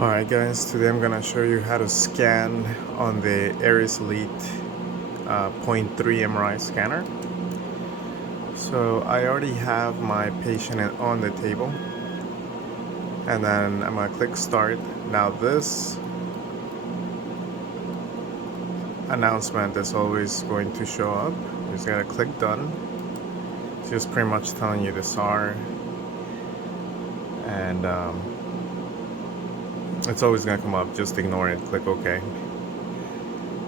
Alright guys, today I'm gonna show you how to scan on the Airis Elite point 0.3 MRI scanner. So I already have my patient on the table, and then I'm gonna click start. Now this announcement is always going to show up. You're just gonna click done. It's just pretty much telling you the SAR, and it's always gonna come up. Just ignore it, click OK.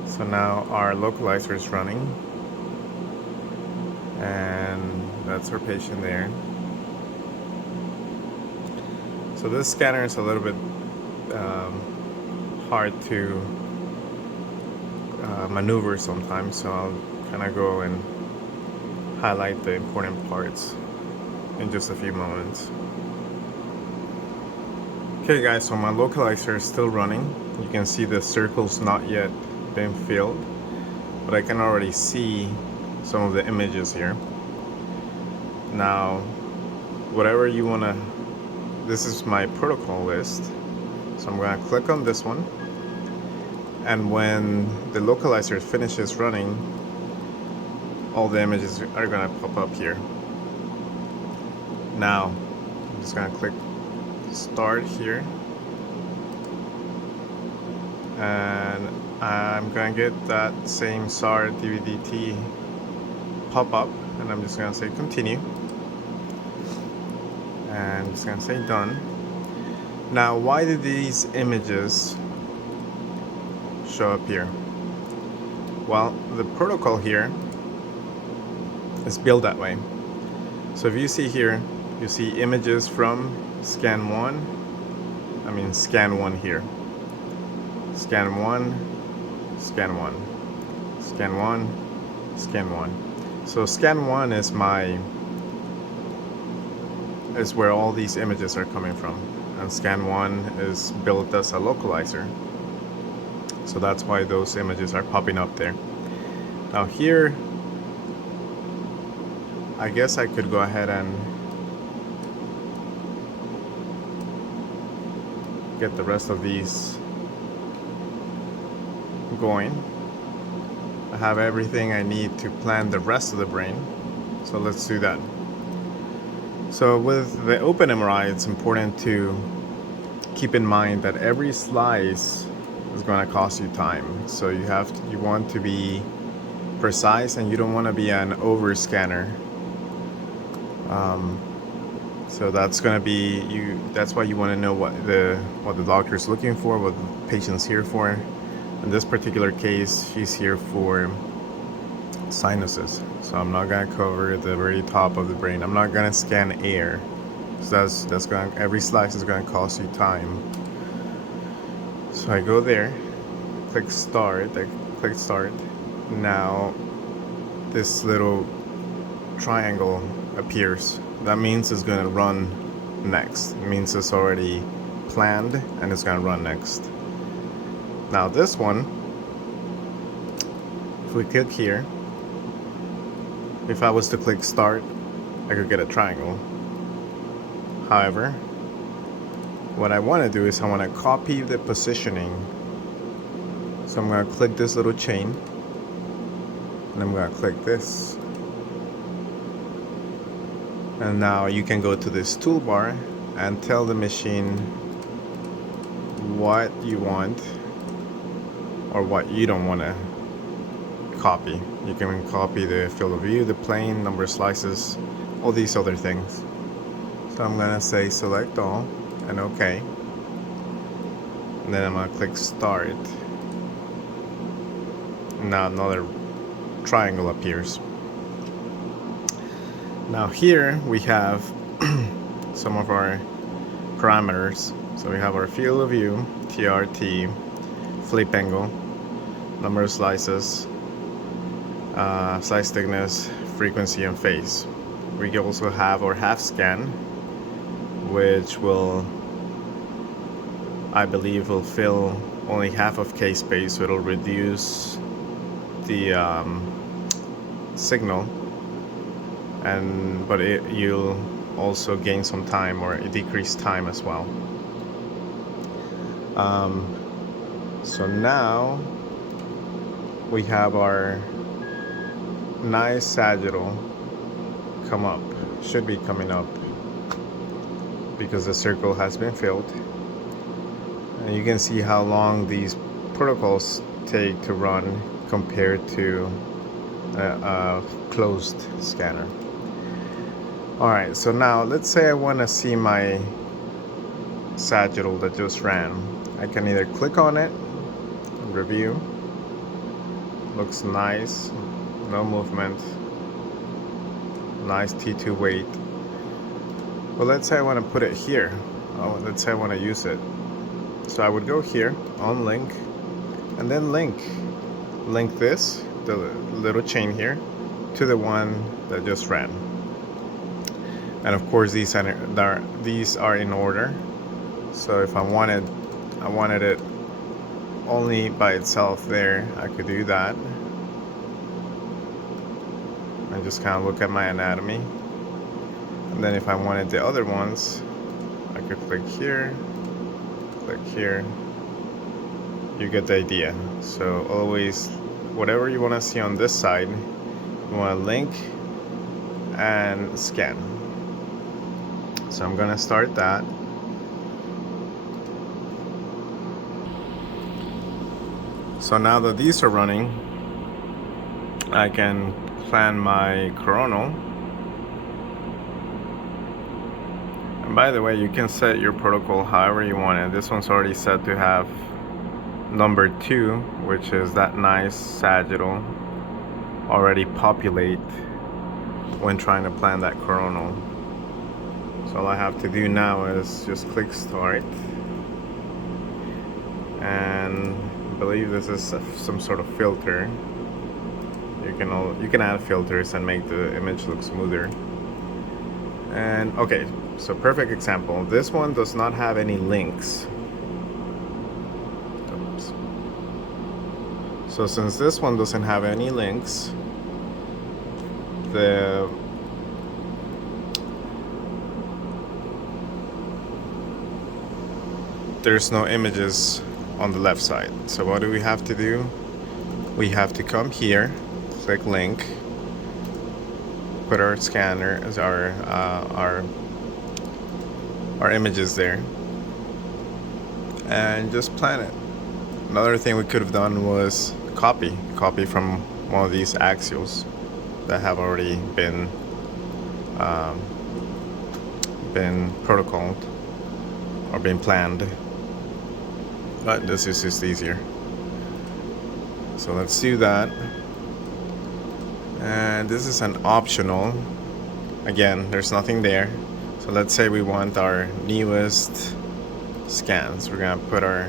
So now our localizer is running, and that's our patient there. So this scanner is a little bit hard to maneuver sometimes, so I'll kind of go and highlight the important parts in just a few moments. Okay guys, so my localizer is still running. You can see the circle's not yet been filled, but I can already see some of the images here. Now, whatever you want to, this is my protocol list, so I'm going to click on this one, and when the localizer finishes running, all the images are going to pop up here. Now I'm just going to click start here, and I'm going to get that same SAR DVDT pop up, and I'm just going to say continue, and just going to say done. Now, why did these images show up here? Well, the protocol here is built that way. So if you see here, you see images from scan 1 here. Scan 1, scan 1, scan 1, scan 1. So scan 1 is where all these images are coming from, and scan 1 is built as a localizer. So that's why those images are popping up there. Now here, I guess I could go ahead and get the rest of these going. I have everything I need to plan the rest of the brain, so let's do that. So with the open MRI, it's important to keep in mind that every slice is going to cost you time. So you want to be precise, and you don't want to be an over scanner. So that's going to be that's why you want to know what the doctor is looking for, what the patient's here for. In this particular case, she's here for sinuses, so I'm not going to cover the very top of the brain. I'm not going to scan air, so that's going to, every slice is going to cost you time. So I go there, click start, I click start. Now this little triangle appears. That means it's going to run next. It means it's already planned and it's going to run next. Now this one, if we click here, if I was to click start, I could get a triangle. However, what I want to do is I want to copy the positioning. So I'm going to click this little chain, and I'm going to click this. And now you can go to this toolbar and tell the machine what you want or what you don't want to copy. You can copy the field of view, the plane, number of slices, all these other things. So I'm going to say select all and OK. And then I'm going to click start. Now another triangle appears. Now here we have some of our parameters. So we have our field of view, TRT, flip angle, number of slices, slice thickness, frequency, and phase. We also have our half scan, which I believe will fill only half of K space, so it'll reduce the signal, but you'll also gain some time, or decrease time as well. So now we have our nice sagittal come up, should be coming up because the circle has been filled. And you can see how long these protocols take to run compared to a closed scanner. Alright, so now let's say I want to see my sagittal that just ran. I can either click on it, review, looks nice, no movement, nice T2 weight. But let's say I want to put it here. Let's say I want to use it. So I would go here on link and then link this, the little chain here, to the one that just ran. And of course these are in order. So if I wanted it only by itself there, I could do that. And just kind of look at my anatomy. And then if I wanted the other ones, I could click here, click here. You get the idea. So always, whatever you want to see on this side, you want to link and scan. So I'm gonna start that. So now that these are running, I can plan my coronal. And by the way, you can set your protocol however you want it. This one's already set to have number 2, which is that nice sagittal already populate when trying to plan that coronal. So all I have to do now is just click start, and I believe this is some sort of filter. You can add filters and make the image look smoother. And okay, so perfect example. This one does not have any links. Oops. So since this one doesn't have any links, there's no images on the left side. So what do we have to do? We have to come here, click link, put our scanner as our images there, and just plan it. Another thing we could have done was copy from one of these axials that have already been protocoled or been planned. But this is just easier. So let's do that. And this is an optional. Again, there's nothing there. So let's say we want our newest scans. We're gonna put our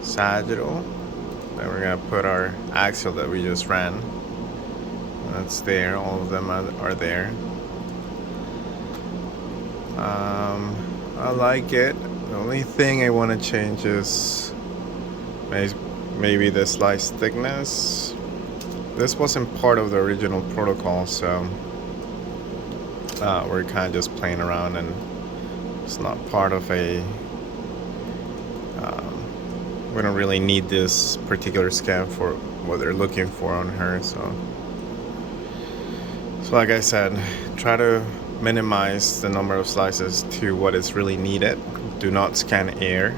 sagittal. Then we're gonna put our axial that we just ran. That's there. All of them are there. I like it. The only thing I want to change is maybe the slice thickness. This wasn't part of the original protocol, so we're kind of just playing around, and it's not part of a we don't really need this particular scan for what they're looking for on her. So like I said, try to minimize the number of slices to what is really needed. Do not scan air.